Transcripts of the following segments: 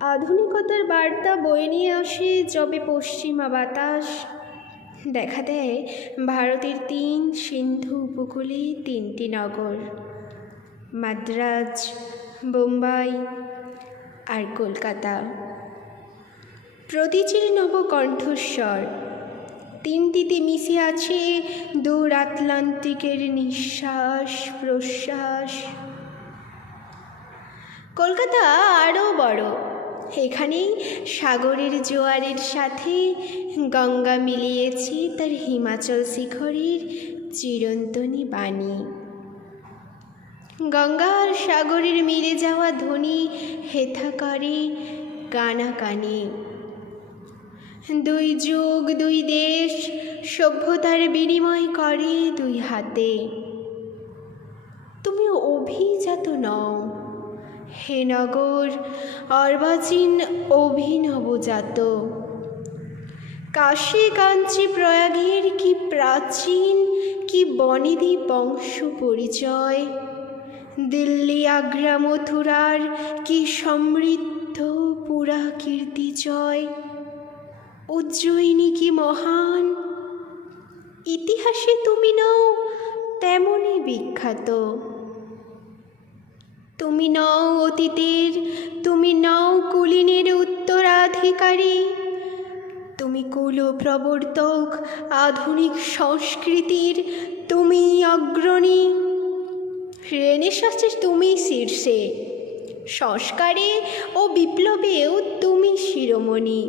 আধুনিকতার বার্তা বয়ে নিয়ে আসে যবে পশ্চিমা বাতাস। দেখা দেয় ভারতের তিন সিন্ধু উপকূলে তিনটি নগর, মাদ্রাজ, বোম্বাই আর কলকাতা। প্রতিচির নব কণ্ঠস্বর। তিনটিতে মিশে আছে দূর আটলান্টিকের নিঃশ্বাস প্রশ্বাস। কলকাতা আরও বড়। এখানেই সাগরের জোয়ারের সাথে গঙ্গা মিলিয়েছে তার হিমাচল শিখরের চিরন্তনী বাণী। গঙ্গা আর সাগরের মিলে যাওয়া ধ্বনি হেথা করে কানা কানে। দুই যুগ, দুই দেশ সভ্যতার বিনিময় করে দুই হাতে। তুমি অভিজাত নও হে নগর, অর্বাচীন অভিনবজাত কাশী কাঞ্চি প্রয়াগের কি প্রাচীন, কি বনেদি বংশ পরিচয়? দিল্লি আগ্রা মথুরার কি সমৃদ্ধ পুরা কীর্তিচয় উজ্জয়িনী কি মহান? ইতিহাসে তুমি নও তেমনই বিখ্যাত। তুমি নও অতীতের, তুমি নও কুলিনের উত্তরাধিকারী। তুমি কুল প্রবর্তক, আধুনিক সংস্কৃতির, তুমি অগ্রণী। রেনেসাসে তুমি শীর্ষে, সংস্কারে ও বিপ্লবেও তুমি শিরোমণি।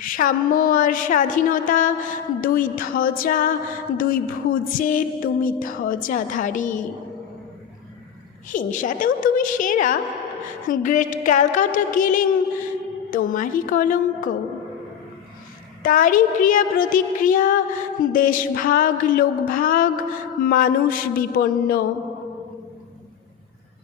সাম্য আর স্বাধীনতা, দুই ধ্বজা, দুই ভুজে তুমি ধ্বজাধারী। হিংসাতেও তুমি সেরা। গ্রেট ক্যালকাটা কিলিং, তোমারই কলঙ্ক। তারই ক্রিয়া প্রতিক্রিয়া দেশভাগ লোকভাগ মানুষ বিপন্ন।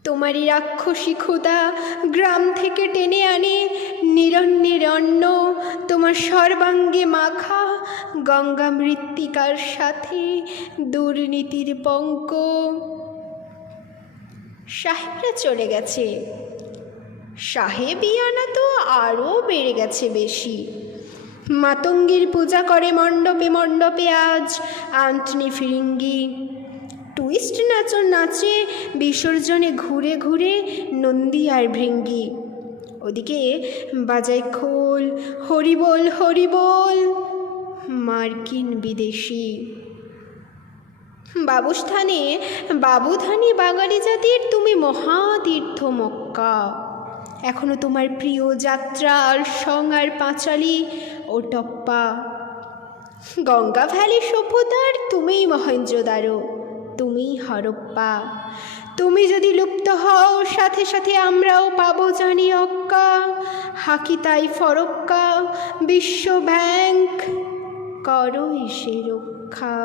তোমারই রাক্ষসী ক্ষুদা গ্রাম থেকে টেনে আনে নিরন্নের অন্ন তোমার সর্বাঙ্গে মাখা গঙ্গা মৃত্তিকার সাথে দুর্নীতির পঙ্ক। সাহেবরা চলে গেছে। সাহেবিয়ানা তো আরও বেড়ে গেছে বেশি। মাতঙ্গীর পূজা করে মণ্ডপে মণ্ডপে আজ আন্টনি ফিরিঙ্গি। টুইস্ট নাচন নাচে বিসর্জনে ঘুরে ঘুরে নন্দী আর ভৃঙ্গি। ওদিকে বাজায় খোল, হরিবোল হরিবোল, মার্কিন বিদেশি। বাবুস্থানে বাবুধানী বাঙালি জাতির তুমি মহাতীর্থ মক্কা। এখনও তোমার প্রিয় যাত্রা আর সং আর পাঁচালি ও টপ্পা। গঙ্গা ভ্যালি সভ্যতার তুমিই মহেন্দ্রদারো তুমি হরপ্পা। তুমি যদি লুপ্ত হও, সাথে সাথে আমরাও পাবো জানি অক্কা। হাকি তাই ফরক্কা, বিশ্ব ব্যাংক করো এসে রক্ষা।